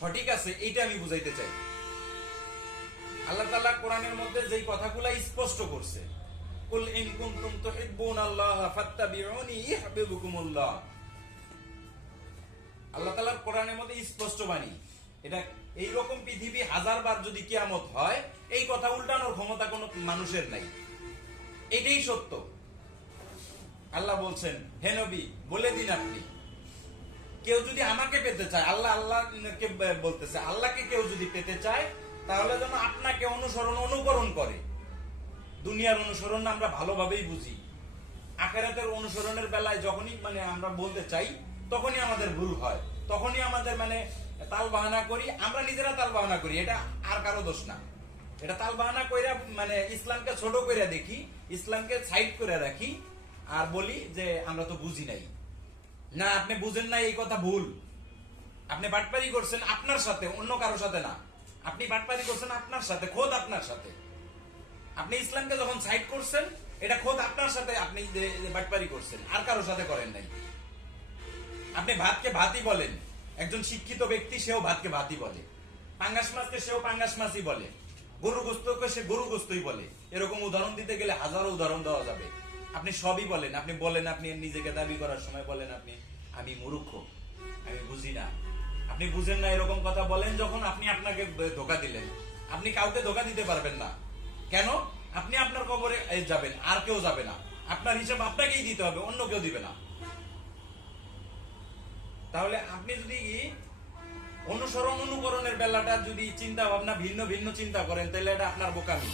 সঠিক আছে, এইটা আমি বুঝাইতে চাই। আল্লাহ তাআলা কোরআনের মধ্যে যেই কথাগুলো স্পষ্ট করছে, কুল ইন কুনতুম তুহিব্বুনাল্লাহ ফাত্তাবিউনি ইউহিব্বুকুমুল্লাহ। আল্লাহ তাআলার কোরআনের মধ্যে স্পষ্ট বাণী। এটা এইরকম পৃথিবী হাজারবার যদি কিয়ামত হয়, এই কথা উল্টানোর ক্ষমতা কোনো মানুষের নাই। এটাই সত্য। আল্লাহ বলছেন, হে নবী বলে দিন আপনি, কেউ যদি আমাকে পেতে চায়, আল্লাহকে বলতেছে, আল্লাহকে কেউ যদি পেতে চায় তাহলে যেন আপনাকে অনুকরণ করে। দুনিয়ার অনুসরণ আমরা ভালোভাবেই বুঝি, আখিরাতের অনুসরণের বেলায় যখনই আমরা বলতে চাই তখনই আমাদের ভুল হয়, তখনই আমাদের তাল বাহানা করি, আমরা নিজেরা তাল বাহানা করি। এটা আর কারো দোষ না। এটা তাল বাহানা কইরা ইসলামকে ছোট কইরা দেখি, ইসলামকে সাইড করে রাখি, আর বলি যে আমরা তো বুঝি নাই। না, আপনি বুঝেন না, এই কথা ভুল। আপনি বাটপারি করছেন আপনার সাথে, অন্য কারো সাথে না। আপনি বাটপারি করছেন আপনার সাথে, খোদ আপনার সাথে। আপনি ইসলামকে যখন সাইড করছেন, এটা খোদ আপনার সাথে আপনি বাটপারি করছেন, আর কারো সাথে করেন নাই। আপনি ভাতকে ভাতই বলেন, একজন শিক্ষিত ব্যক্তি সেও ভাতকে ভাতই বলে, পাঙ্গাস মাছকে সেও পাঙ্গাস মাছই বলে, গরু গোস্তকে সে গরু গোস্তই বলে। এরকম উদাহরণ দিতে গেলে হাজারো উদাহরণ দেওয়া যাবে। আপনি সবই বলেন, আপনি বলেন, আপনি নিজেকে দাবি করার সময় বলেন আমি মূর্খ, আমি বুঝি না। আপনি বুঝেন না এরকম কথা বলেন যখন আপনি আপনাকে ধোঁকা দিলেন। আপনি কাউকে ধোঁকা দিতে পারবেন না। কেন? আপনি আপনার কবরে যাবেন, আর কেউ যাবে না। আপনার হিসাব আপনাকেই দিতে হবে, অন্য কেউ দিবে না। তাহলে আপনি যদি অনুকরণের বেলাটা যদি চিন্তা ভাবনা ভিন্ন ভিন্ন চিন্তা করেন, তাহলে এটা আপনার বোকামি।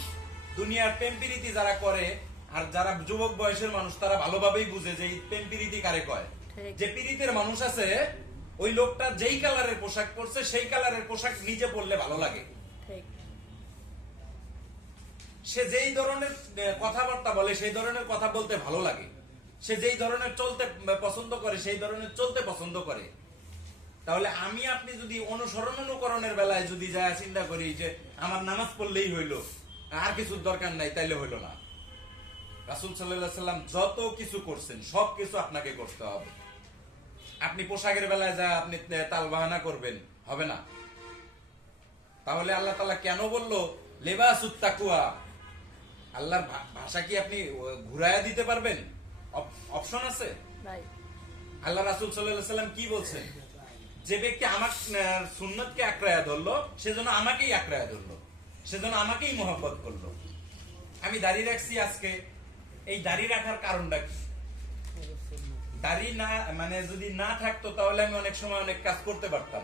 দুনিয়ার প্রেম প্রীতি যারা করে, আর যারা যুবক বয়সের মানুষ, তারা ভালোভাবেই বুঝে যে প্রেম প্রীতি কারে কয়। যে পীড়িতের মানুষ আছে, ওই লোকটা যেই কালারের পোশাক পরছে সেই কালারের পোশাক নিজে পরলে ভালো লাগে। সে যেই ধরনের কথাবার্তা বলে সেই ধরনের কথা বলতে ভালো লাগে। সে যেই ধরনের চলতে পছন্দ করে সেই ধরনের চলতে পছন্দ করে। তাহলে আমি আপনি যদি অনুকরণের বেলায় যদি যা চিন্তা করি যে আমার নামাজ পড়লেই হইলো, আর কিছুর দরকার নাই, তাইলে হইলো না। রাসূল সাল্লাল্লাহু আলাইহি সাল্লাম যত কিছু করছেন সবকিছু আপনাকে করতে হবে। আপনি পোশাকের বেলায় যা আপনি তাল বাহানা করবেন, হবে না। তাহলে আল্লাহ তাআলা কেন বললো লিবাসুত তাকওয়া? আল্লাহর ভাষা কি আপনি ঘুরাইয়া দিতে পারবেন? অপশন আছে? আল্লাহ রাসূল সাল্লাল্লাহু আলাইহি সাল্লাম কি বলছেন? যে ব্যক্তি আমার সুন্নতকে আঁকড়ায়া ধরলো, সেজন্য আমাকেই আঁকড়ায়া ধরলো, সেজন্য আমাকেই মহব্বত করলো। আমি দাঁড়িয়ে রাখছি আজকে, এই দাঁড়িয়ে রাখার কারণটা কি? দাড়ি না যদি না থাকতো তাহলে আমি অনেক সময় অনেক কাজ করতে পারতাম।